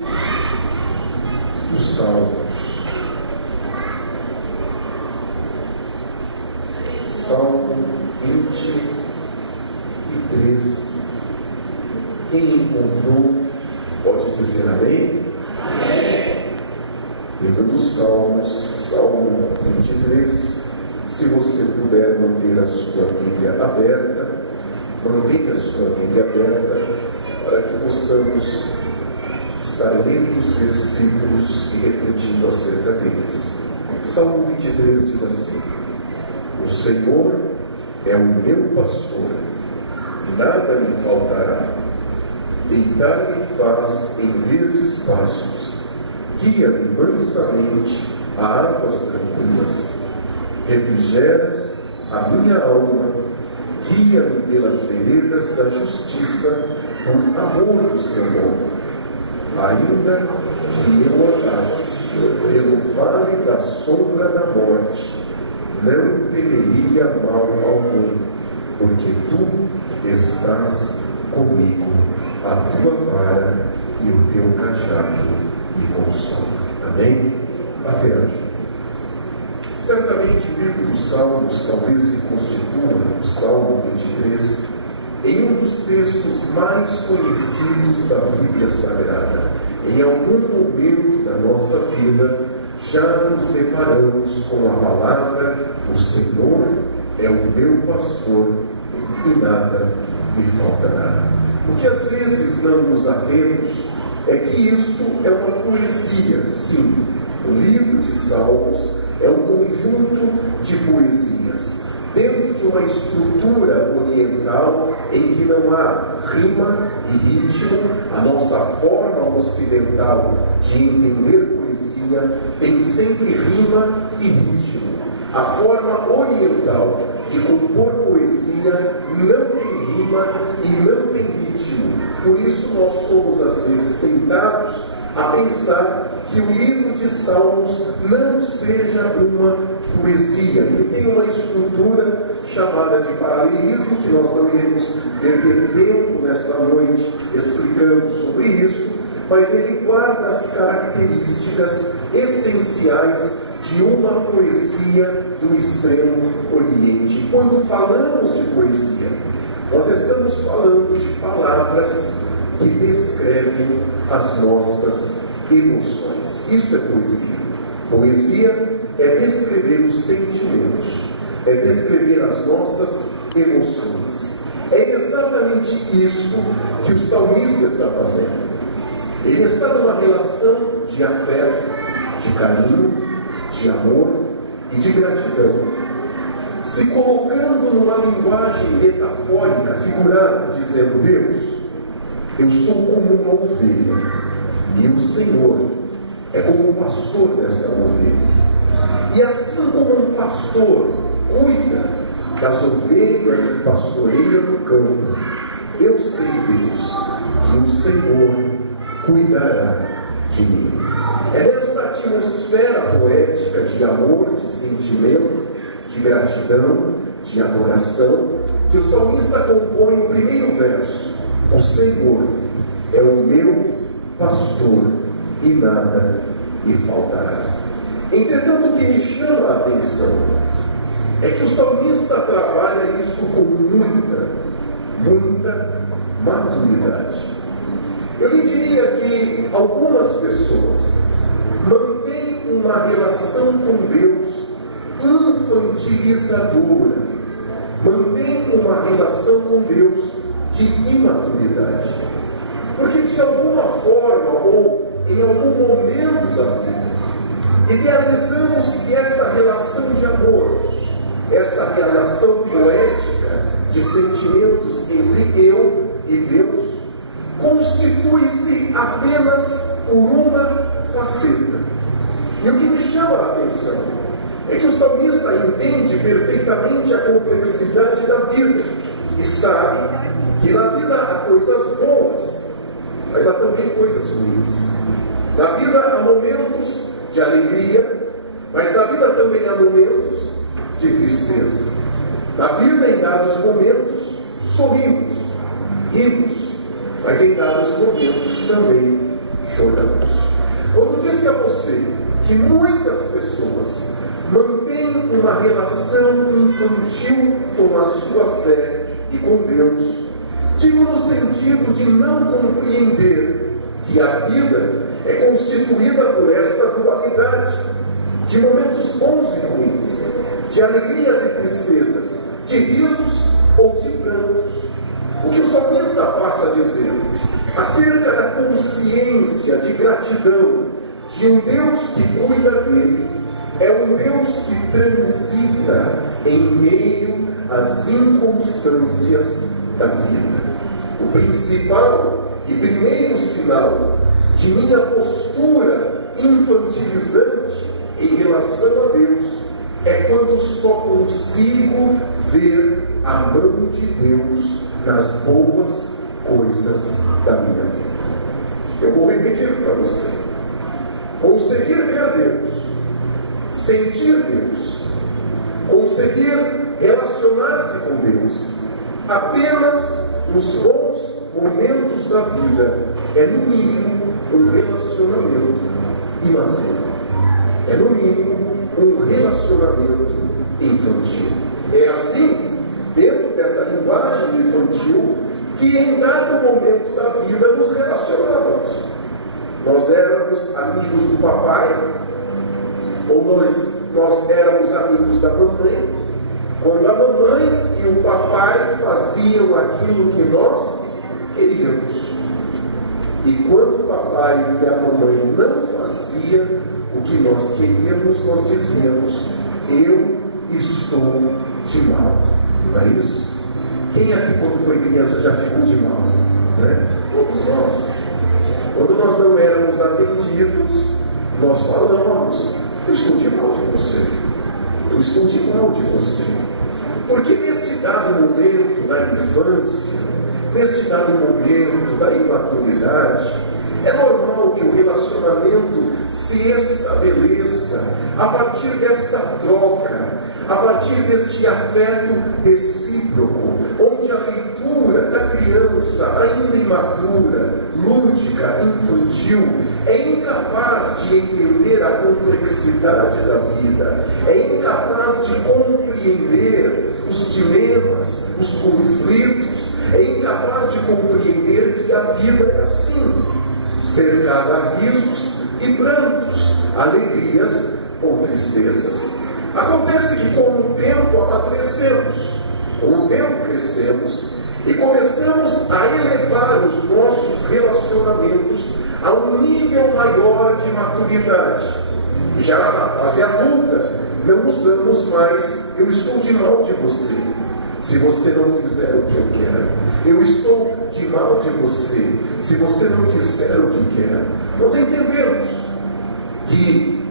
Os Salmos. Salmo 23. Quem encontrou, pode dizer amém? Amém. Livro dos Salmos, Salmo 23. Se você puder manter a sua Bíblia aberta, mantenha a sua Bíblia aberta, para que possamos estar lendo os versículos e refletindo acerca deles. Salmo 23 diz assim: o Senhor é o meu pastor, nada lhe faltará. Deitar-me faz em verdes pastos, guia-me mansamente a águas tranquilas. Refrigera a minha alma, guia-me pelas veredas da justiça, por amor do seu nome. Ainda que eu andasse pelo vale da sombra da morte, não temeria mal algum, porque tu estás comigo, a tua vara e o teu cajado me consolam. Amém? Até aqui. Certamente o livro dos Salmos talvez se constitua, o Salmo 23, em um dos textos mais conhecidos da Bíblia Sagrada. Em algum momento da nossa vida, já nos deparamos com a palavra: o Senhor é o meu pastor e nada me faltará. O que às vezes não nos atemos é que isto é uma poesia. Sim, o livro de Salmos é um conjunto de poesias, dentro de uma estrutura oriental em que não há rima e ritmo. A nossa forma ocidental de entender poesia tem sempre rima e ritmo. A forma oriental de compor poesia não tem rima e não tem ritmo. Por isso nós somos às vezes tentados a pensar que o livro de Salmos não seja uma poesia. Ele tem uma estrutura chamada de paralelismo, que nós não iremos perder tempo nesta noite explicando sobre isso, mas ele guarda as características essenciais de uma poesia do Extremo Oriente. Quando falamos de poesia, nós estamos falando de palavras que descrevem as nossas emoções. Isso é poesia. Poesia é descrever os sentimentos, é descrever as nossas emoções. É exatamente isso que o salmista está fazendo. Ele está numa relação de afeto, de carinho, de amor e de gratidão, se colocando numa linguagem metafórica, figurada, dizendo: Deus, eu sou como uma ovelha, e o Senhor é como o pastor desta ovelha. E assim como um pastor cuida das ovelhas que pastoreia no campo, eu sei, Deus, que o Senhor cuidará de mim. É nesta atmosfera poética de amor, de sentimento, de gratidão, de adoração, que o salmista compõe o primeiro verso: o Senhor é o meu pastor e nada me faltará. Entretanto, o que me chama a atenção é que o salmista trabalha isso com muita maturidade. Eu lhe diria que algumas pessoas mantêm uma relação com Deus infantilizadora, mantêm uma relação com Deus de imaturidade. Porque de alguma forma ou em algum momento da vida, idealizamos que esta relação de amor, esta relação poética de sentimentos entre eu e Deus, constitui-se apenas por uma faceta. E o que me chama a atenção é que o salmista entende perfeitamente a complexidade da vida e sabe que na vida há coisas boas, mas há também coisas ruins. Na vida há momentos de alegria, mas na vida também há momentos de tristeza. Na vida, em dados momentos, sorrimos, rimos, mas em dados momentos também choramos. Quando disse a você que muitas pessoas mantêm uma relação infantil com a sua fé e com Deus, digo no sentido de não compreender que a vida é constituída por esta dualidade, de momentos bons e ruins, de alegrias e tristezas, de risos ou de prantos. O que o salmista passa a dizer acerca da consciência de gratidão de um Deus que cuida dele, é um Deus que transita em meio às inconstâncias da vida. O principal e primeiro sinal de minha postura infantilizante em relação a Deus é quando só consigo ver a mão de Deus nas boas coisas da minha vida. Eu vou repetir para você. Conseguir ver Deus, sentir Deus, conseguir relacionar-se com Deus apenas nos bons momentos da vida é, no mínimo, um relacionamento imaturo. É, no mínimo, um relacionamento infantil. É assim, dentro dessa linguagem infantil, que em dado momento da vida nos relacionávamos. Nós éramos amigos do papai, ou nós éramos amigos da mamãe, quando a mamãe e o papai faziam aquilo que nós queríamos. E quando o papai e a mamãe não faziam o que nós queríamos, nós dizíamos: eu estou de mal. Não é isso? Quem aqui, quando foi criança, já ficou de mal? Né? Todos nós. Quando nós não éramos atendidos, nós falamos: eu estou de mal de você. Eu estou de mal de você. Porque neste dado momento da infância, neste dado momento da imaturidade, é normal que o relacionamento se estabeleça a partir desta troca, a partir deste afeto recíproco, onde a leitura da criança, ainda imatura, lúdica, infantil, é incapaz de entender a complexidade da vida, é incapaz de compreender os dilemas, os conflitos, é incapaz de compreender que a vida é assim, cercada a risos e prantos, alegrias ou tristezas. Acontece que com o tempo amadurecemos, com o tempo crescemos e começamos a elevar os nossos relacionamentos a um nível maior de maturidade. E já na fase adulta, não usamos mais eu estou de mal de você se você não fizer o que eu quero. Eu estou de mal de você se você não disser o que quer. Nós entendemos que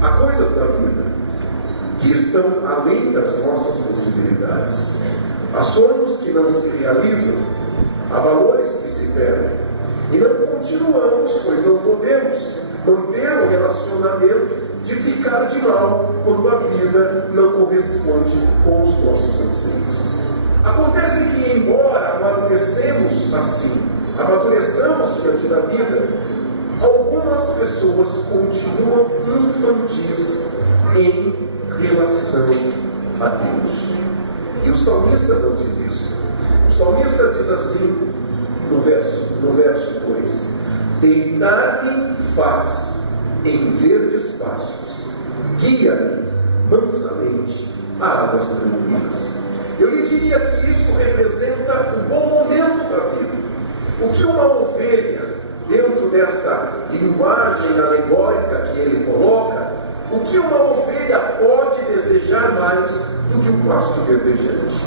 há coisas da vida que estão além das nossas possibilidades. Há sonhos que não se realizam, há valores que se perdem. E não continuamos, pois não podemos manter o relacionamento de ficar de mal quando a vida não corresponde com os nossos anseios. Acontece que, embora amadureçamos assim, amadureçamos diante da vida, algumas pessoas continuam infantis em relação a Deus. E o salmista não diz isso. O salmista diz assim no verso 2: deitar-me faz em verdes pastos, guia-me mansamente a águas tranquilas. Eu lhe diria que isto representa um bom momento da vida. O que uma ovelha, dentro desta linguagem alegórica que ele coloca, o que uma ovelha pode desejar mais do que o pasto verdejante?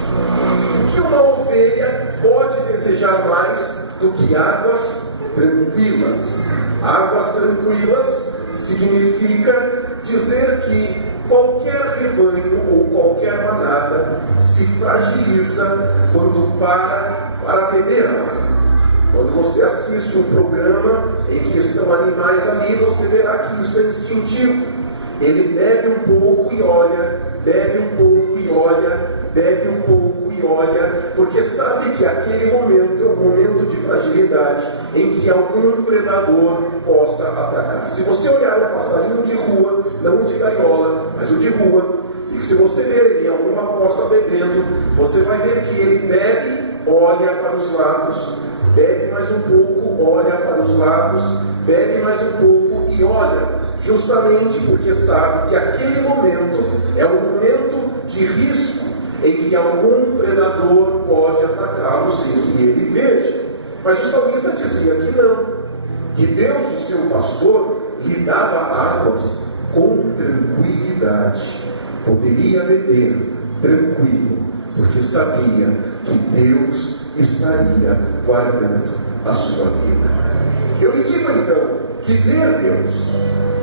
O que uma ovelha pode desejar mais do que águas tranquilas? Águas tranquilas significa dizer que qualquer rebanho ou qualquer manada se fragiliza quando para beber água. Quando você assiste um programa em que estão animais ali, você verá que isso é instintivo. Ele bebe um pouco e olha, bebe um pouco e olha, bebe um pouco e e olha, porque sabe que aquele momento é um momento de fragilidade em que algum predador possa atacar. Se você olhar um passarinho de rua, não de gaiola, mas o de rua, e se você ver ele em alguma poça bebendo, você vai ver que ele bebe, olha para os lados, bebe mais um pouco, olha para os lados, bebe mais um pouco e olha, justamente porque sabe que aquele momento é um momento de risco em que algum predador pode atacá-lo sem que ele veja. Mas o salmista dizia que não, que Deus, o seu pastor, lhe dava águas com tranquilidade. Poderia beber tranquilo, porque sabia que Deus estaria guardando a sua vida. Eu lhe digo então que ver Deus,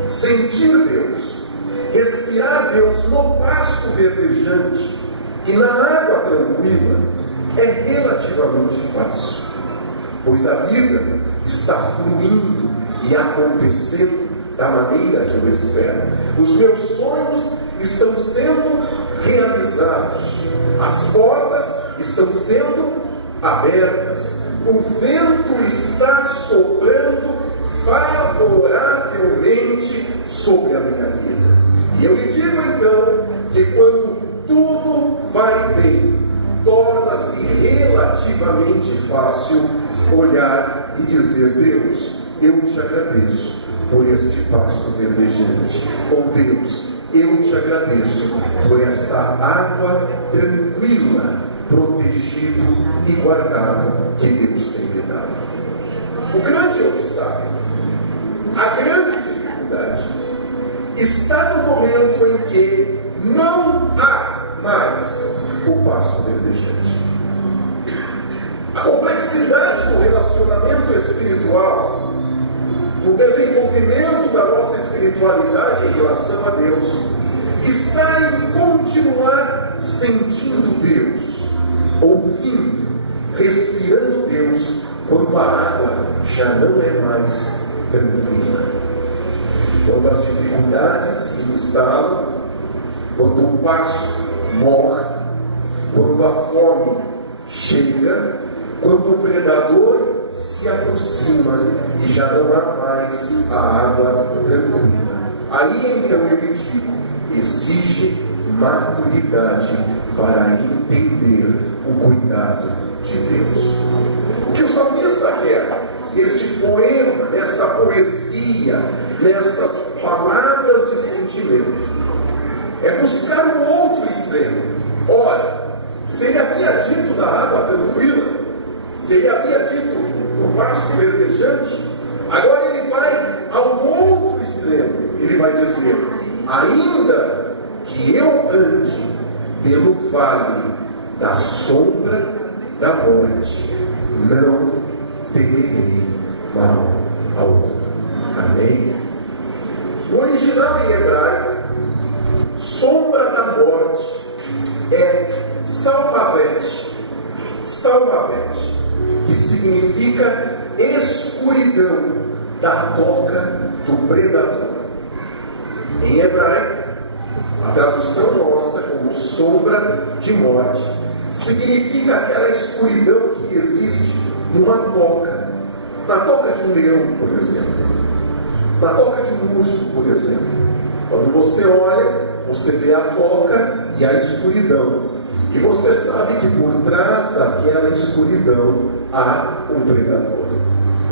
sentir Deus, respirar Deus no pasto verdejante e na água tranquila é relativamente fácil, pois a vida está fluindo e acontecendo da maneira que eu espero. Os meus sonhos estão sendo realizados, as portas estão sendo abertas, o vento está soprando favoravelmente sobre a minha vida. E eu lhe digo então que quando tudo vai bem, torna-se relativamente fácil olhar e dizer: Deus, eu te agradeço por este pasto verdejante. Oh Deus, eu te agradeço por esta água tranquila, protegido e guardado que Deus tem me dado. O grande obstáculo, a grande dificuldade, está no momento em que não há mais o pasto verdejante. A complexidade do relacionamento espiritual, do desenvolvimento da nossa espiritualidade em relação a Deus, está em continuar sentindo Deus, ouvindo, respirando Deus, quando a água já não é mais tranquila. Quando as dificuldades se instalam, quando o pasto morre, quando a fome chega, quando o predador se aproxima e já não há mais a água tranquila. Aí então eu lhe digo, exige maturidade para entender o cuidado de Deus. O que o salmista quer, este poema, esta poesia, nestas palavras de sentimento, é buscar um outro extremo. Ora, se ele havia dito da água tranquila, se ele havia dito do pasto verdejante, agora ele vai ao outro extremo. Ele vai dizer: ainda que eu ande pelo vale da sombra da morte, não temerei mal algum. Amém? O original em hebraico, sombra da morte, é salmavet, que significa escuridão da toca do predador. Em hebraico, a tradução nossa como sombra de morte significa aquela escuridão que existe numa toca, na toca de um leão, por exemplo, na toca de um urso, por exemplo. Quando você olha, você vê a toca e a escuridão. E você sabe que por trás daquela escuridão há um predador.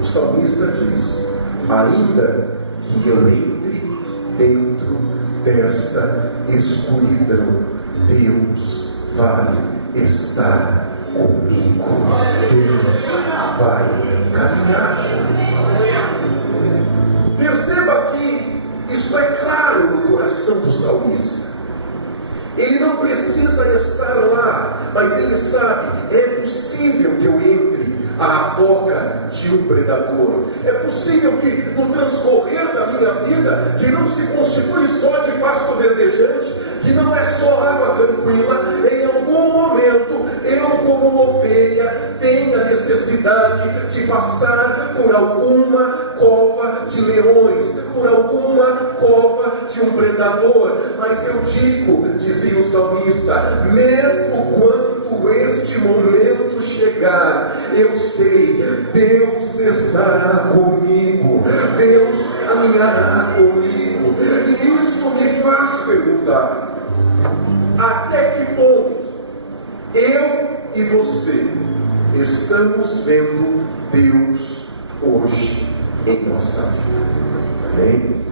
O salmista diz: ainda que eu entre dentro desta escuridão, Deus vai estar comigo. Deus vai caminhar. Perceba que isso é claro no coração do salmista. Ele não precisa estar lá, mas ele sabe, é possível que eu entre à toca de um predador. É possível que no transcorrer da minha vida, que não se constitui só de pasto verdejante, que não é só água tranquila, em algum momento eu, como ovelha, tenho a necessidade de passar por alguma cova de leões, por alguma cova de um predador. Mas eu digo, dizia o salmista, mesmo quando esse chegar, eu sei, Deus estará comigo, Deus caminhará comigo. E isso me faz perguntar: até que ponto eu e você estamos vendo Deus hoje em nossa vida? Amém?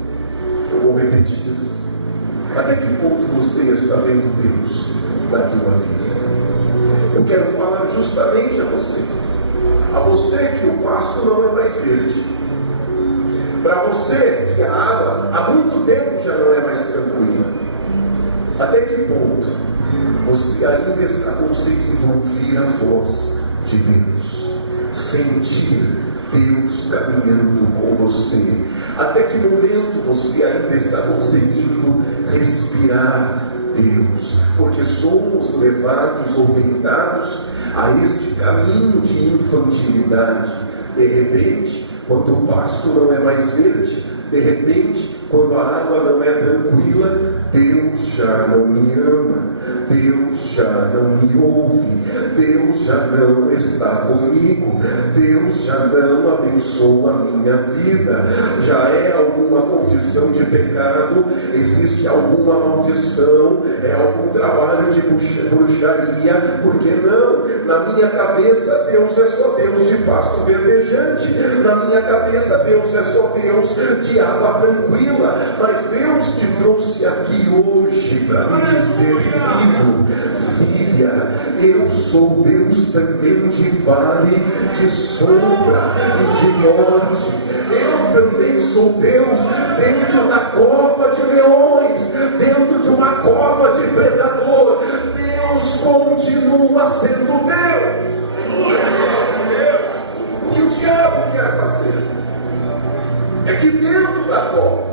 Eu vou repetir. Até que ponto você está vendo Deus na tua vida? Eu quero falar justamente a você que o pasto não é mais verde, para você que a água há muito tempo já não é mais tranquila. Até que ponto você ainda está conseguindo ouvir a voz de Deus, sentir Deus caminhando com você? Até que momento você ainda está conseguindo respirar Deus? Porque somos levados ou tentados a este caminho de infantilidade. De repente, quando o pasto não é mais verde, de repente, quando a água não é tranquila, Deus já não me ama, Deus já não me ouve, Deus já não está comigo, Deus já não abençoa a minha vida. Já é alguma condição de pecado, existe alguma maldição, é algum trabalho de bruxaria. Por que não? Na minha cabeça, Deus é só Deus de pasto verdejante, na minha cabeça, Deus é só Deus de água tranquila. Mas Deus te trouxe aqui hoje para me dizer: filho, filha, eu sou Deus também de vale, de sombra e de morte. Eu também sou Deus dentro da cova de leões, dentro de uma cova de predador. Deus continua sendo Deus. O que o diabo quer fazer é que dentro da cova,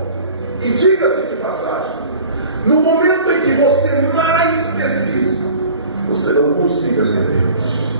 e diga-se de passagem, no momento em que você mais precisa, você não consiga ver Deus,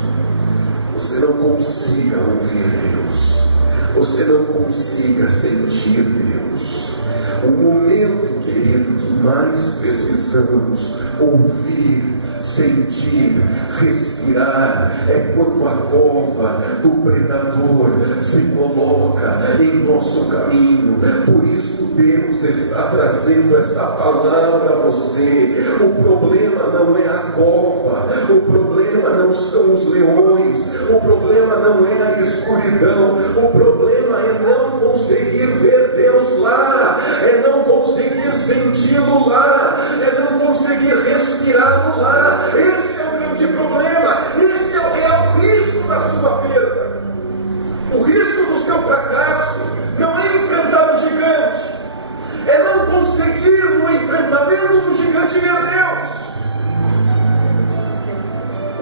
você não consiga ouvir Deus, você não consiga sentir Deus. O momento, querido, que mais precisamos ouvir, sentir, respirar, é quando a cova do predador se coloca em nosso caminho. Por isso Deus está trazendo esta palavra a você. O problema não é a cova, o problema não são os leões, o problema não é a escuridão, o problema é não conseguir ver Deus lá, é não conseguir senti-lo lá, é não conseguir respirá-lo lá. Esse é o grande problema, esse é o real risco da sua perda. O risco do seu fracasso não é enfrentar o gigante, é não conseguir no enfrentamento do gigante ver Deus.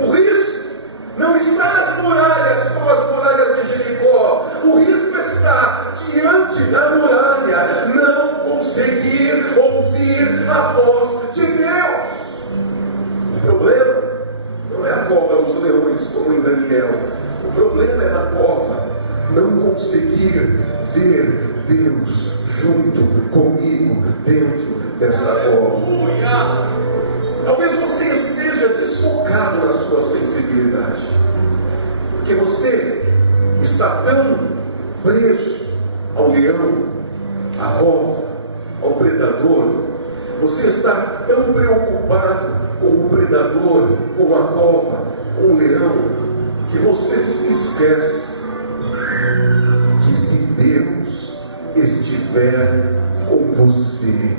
O risco não está nas muralhas, como as muralhas de Jericó. O risco está diante da muralha, não conseguir ouvir a voz de Deus. O problema não é a cova dos leões, como em Daniel. O problema é na cova não conseguir ver Deus junto comigo dentro desta cova. Talvez você esteja desfocado na sua sensibilidade, porque você está tão preso ao leão, à cova, ao predador. Você está tão preocupado com o predador, com a cova, com o leão, que você se esquece que se Deus estiver com você,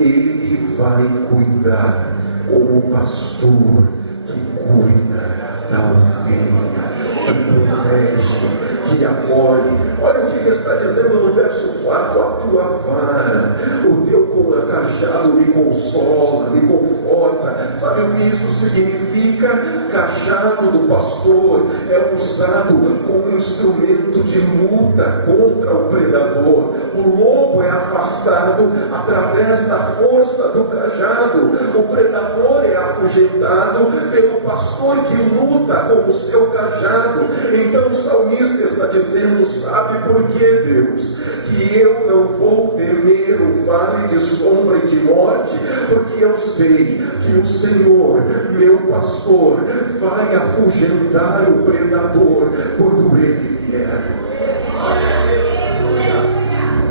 Ele vai cuidar como o pastor que cuida da ovelha, que protege, que acolhe. Olha o que ele está dizendo no verso 4: a tua vara, o teu cajado me consola, me conforta. Sabe o que isso significa? Cajado do pastor é usado como instrumento de luta contra o predador. O lobo é afastado através da força do cajado. O predador é afugentado pelo pastor que luta com o seu cajado. Então o salmista está dizendo: sabe por que, Deus? Que eu não vou temer o vale de sombra e de morte, porque eu sei que o Senhor, meu pastor, vai afugentar o predador quando ele vier.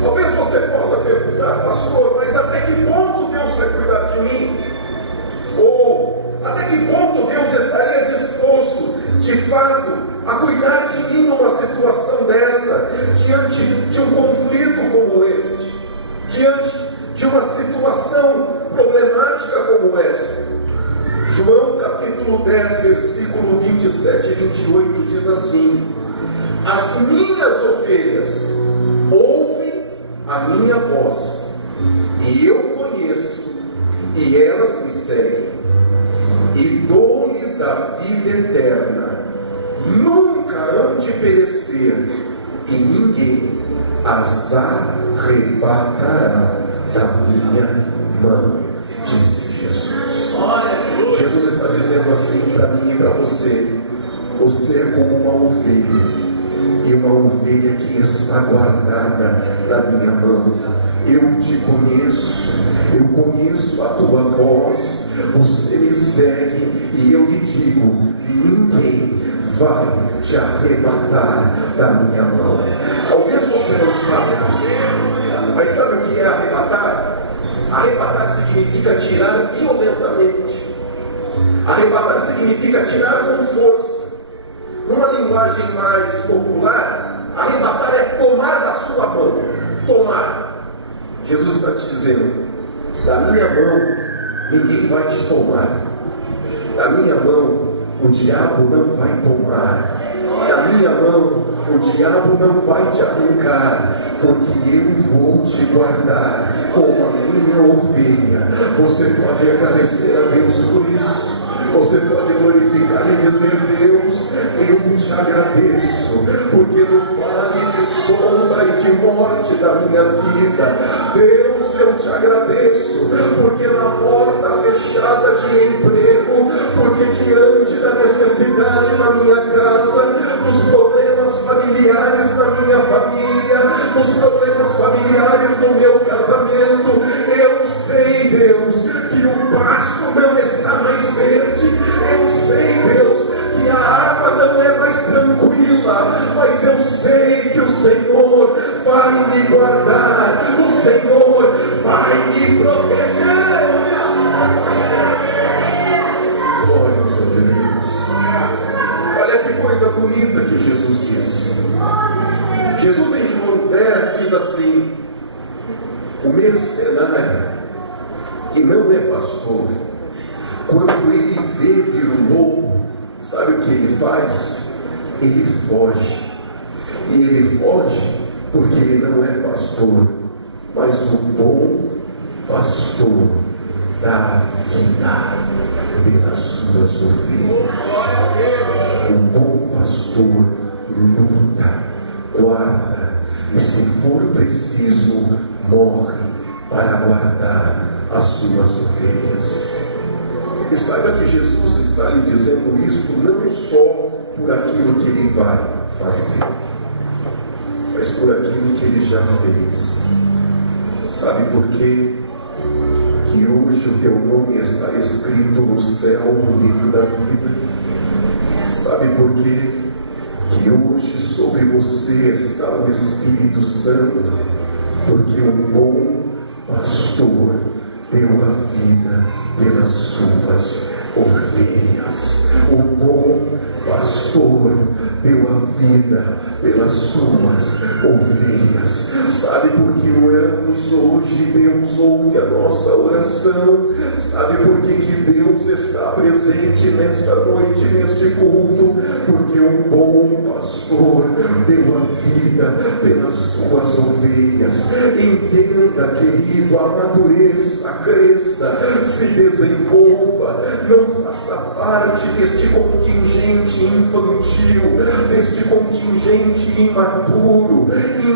Talvez você possa perguntar, pastor, mas até que ponto Deus vai cuidar de mim? Ou até que ponto Deus estaria disposto, de fato, a cuidar de mim numa situação dessa, diante de um conflito como este, diante de uma situação problemática como essa? João capítulo 10, versículo 27 e 28 diz assim: as minhas ovelhas ouvem a minha voz, e eu conheço, e elas me seguem, e dou-lhes a vida eterna, nunca hão de perecer, e ninguém as arrebatará da minha mão, disse Jesus. Jesus está dizendo assim para mim e para você: você é como uma ovelha, e uma ovelha que está guardada na minha mão. Eu te conheço, eu conheço a tua voz, você me segue, e eu lhe digo: ninguém vai te arrebatar da minha mão. Talvez você não saiba, mas sabe o que é arrebatar? Arrebatar significa tirar violentamente. Arrebatar significa tirar com força. Numa linguagem mais popular, arrebatar é tomar da sua mão. Tomar. Jesus está te dizendo: da minha mão ninguém vai te tomar. Da minha mão o diabo não vai tomar. Da minha mão o diabo não vai te arrancar, porque eu vou te guardar como a minha ovelha. Você pode agradecer a Deus por isso. Você pode glorificar e dizer: Deus, eu te agradeço, porque no vale de sombra e de morte da minha vida, Deus, eu te agradeço, porque na porta fechada de emprego, porque diante da necessidade na minha casa, dos problemas familiares na minha família, dos problemas familiares no meu casamento, eu sei, Deus, que o pasto não está mais verde. Eu sei, Deus, que a água não é mais tranquila, mas eu sei que o Senhor vai me guardar, o Senhor vai me proteger. Glória ao Senhor Deus. Olha que coisa bonita que Jesus diz. Jesus em João 10 diz assim: o mercenário que não é pastor, quando ele vê vir um lobo, sabe o que ele faz? Ele foge. E ele foge porque ele não é pastor. Mas o bom pastor dá a vida pelas suas ovelhas. O bom pastor luta, guarda, e se for preciso, morre para guardar as suas ovelhas. E saiba que Jesus está lhe dizendo isso não só por aquilo que ele vai fazer, mas por aquilo que ele já fez. Sabe por quê? Que hoje o teu nome está escrito no céu, no livro da vida. Sabe por quê? Que hoje sobre você está o Espírito Santo, porque um bom pastor deu a vida pelas suas ovelhas. O bom pastor deu a vida pelas suas ovelhas. Sabe por que oramos hoje? Deus ouve a nossa oração. Sabe por que Deus está presente nesta noite, neste culto? Porque um bom pastor deu a vida pelas suas ovelhas. Entenda, querido, amadureça, cresça, se desenvolva, não faça parte deste contingente infantil, deste contingente imaturo,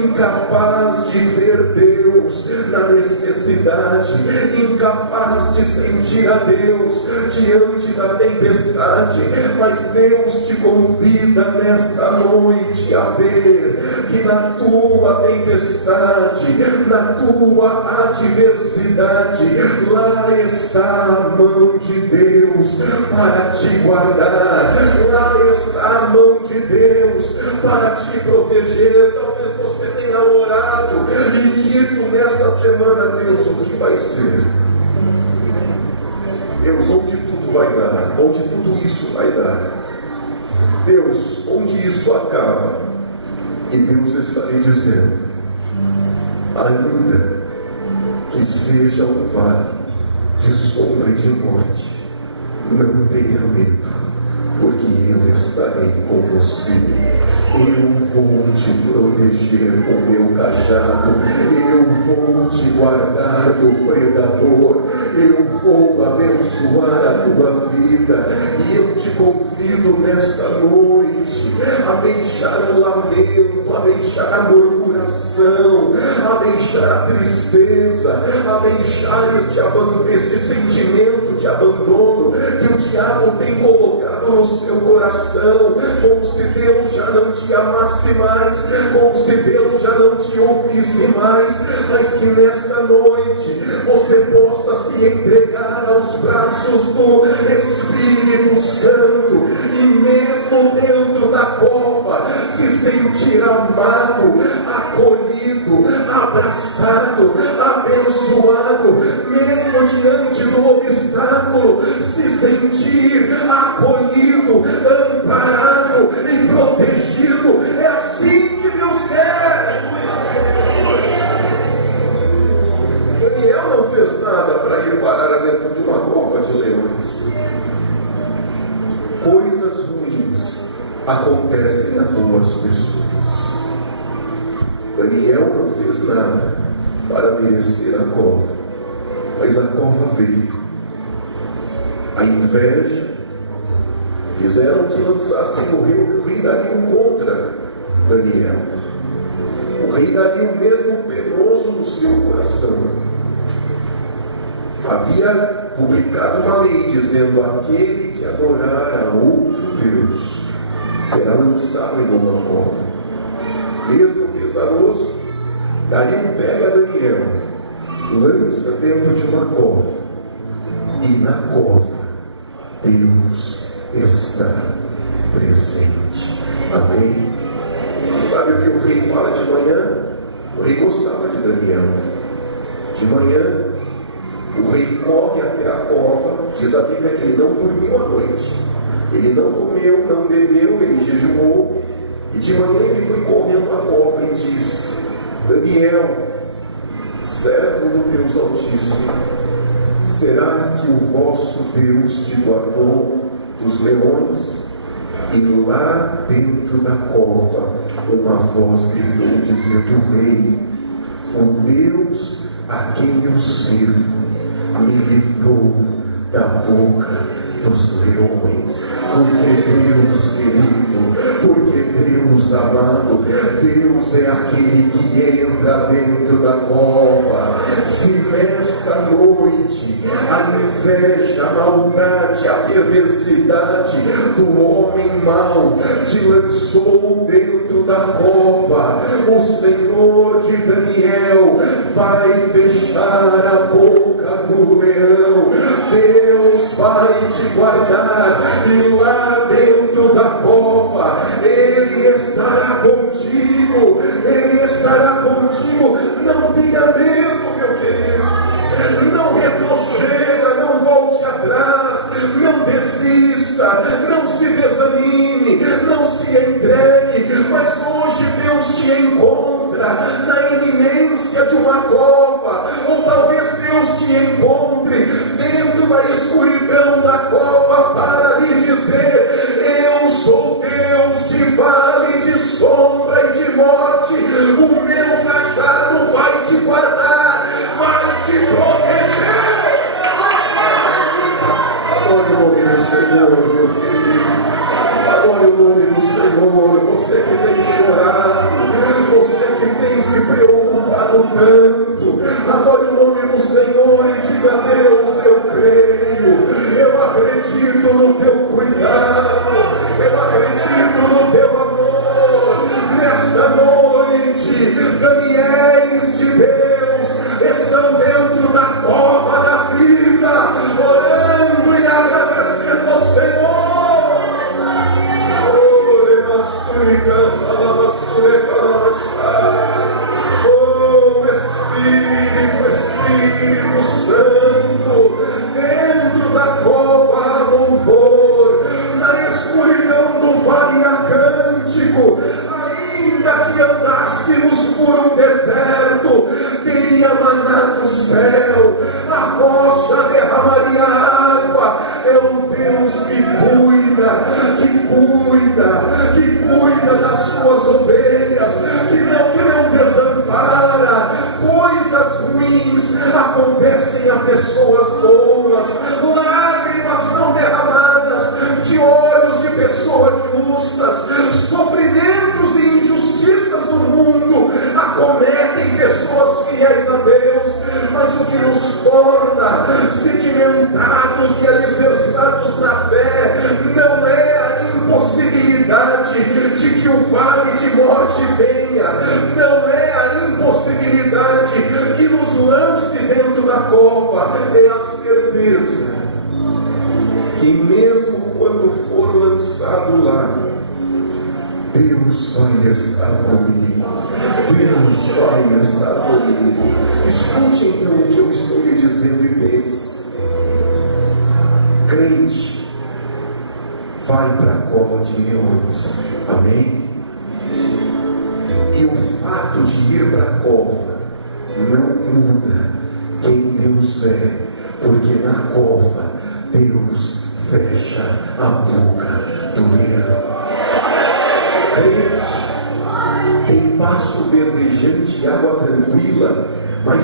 incapaz de ver Deus na necessidade, incapaz incapaz de sentir a Deus diante da tempestade, mas Deus te convida nesta noite a ver que na tua tempestade, na tua adversidade, lá está a mão de Deus para te guardar, lá está a mão de Deus para te proteger. Talvez você tenha orado e dito nesta semana: Deus, o que vai ser? Deus, onde tudo vai dar? Onde tudo isso vai dar? Deus, onde isso acaba? E Deus está lhe dizendo: ainda que seja um vale de sombra e de morte, não tenha medo, porque eu estarei com você. Eu vou te proteger com meu cajado, eu vou te guardar do predador, eu vou abençoar a tua vida. E eu te convido nesta noite a deixar o lamento, a deixar a murmuração, a deixar a tristeza, a deixar este sentimento de abandono que o diabo tem colocado no seu coração, como se Deus já não te amasse mais, como se Deus já não te ouvisse mais, mas que nesta noite você possa se entregar aos braços do Espírito Santo, e mesmo dentro da cova se sentir amado, acolhido, abraçado, abençoado, mesmo diante do obstáculo se sentir acolhido, amparado e protegido. É assim que Deus quer. Daniel não fez nada para ir parar dentro de uma cova de leões. Coisas ruins acontecem a boas pessoas. Daniel não fez nada para merecer a cova, mas a cova veio. A inveja fizeram que lançassem o rei Dario contra Daniel. O rei Dario mesmo penoso no seu coração havia publicado uma lei dizendo: aquele que adorar a outro Deus será lançado em uma cova. Mesmo pesaroso, Dario pega Daniel, lança dentro de uma cova, e na cova Deus está presente. Amém? Sabe o que o rei fala de manhã? O rei gostava de Daniel. De manhã, o rei corre até a cova. Diz a Bíblia que ele não dormiu à noite, ele não comeu, não bebeu, ele jejuou. E de manhã ele foi correndo à cova e disse: Daniel, servo do Deus Altíssimo, será que o vosso Deus te guardou dos leões? E lá dentro da cova uma voz gritou dizendo: Rei, o Deus a quem eu sirvo me livrou da boca dos leões. Porque Deus querido, porque Deus amado, Deus é aquele que entra dentro da cova. Se nesta noite a inveja, a maldade, a perversidade do homem mau te lançou dentro da cova, o Senhor de Daniel vai fechar a boca do leão. Deus vai te guardar, e lá dentro da cova Ele estará contigo, Ele estará contigo. Não tenha medo, meu querido, não retroceda, não volte atrás, não desista, não se desanime, não se entregue. Mas hoje Deus te encontra na iminência de uma cova, ou talvez Deus te encontre dentro da escuridão da cova para lhe dizer: eu sou Deus de vale, de sombra e de morte, o meu cajado vai te guardar, vai te proteger. Adore o nome do Senhor, meu querido, adore o nome do Senhor. Você que tem chorado, você que tem se preocupado tanto, adore o nome do Senhor e diga: diga: Deus, eu creio, eu acredito no teu cuidado, eu acredito no teu amor. Nesta noite, Daniéis de Deus estão dentro da cova da vida, orando e agradecendo ao Senhor. Oh, Espírito Santo, dentro da cova há louvor, na escuridão do vale há cântico. Ainda que andássemos por um deserto, teria maná do céu, a rocha derramaria água. É um Deus que cuida das suas ovelhas, que não desampara. Coisas ruins acontecem a pessoas boas, lágrimas são derramadas de olhos de pessoas justas, sofrimentos e injustiças do mundo acometem pessoas fiéis a Deus, mas o que nos torna sedimentados e alicerçados na fé não é a impossibilidade de que o vale de morte venha, não é a impossibilidade que nos lance dentro da cova, é a certeza que mesmo quando for lançado lá, Deus vai estar comigo. Deus vai estar comigo. Escute então o que eu estou lhe dizendo e pense. Crente vai para a cova de leões. Amém? E o fato de ir para a cova não muda quem Deus é, porque na cova Deus fecha a boca do leão. Crente tem pasto verdejante e água tranquila, mas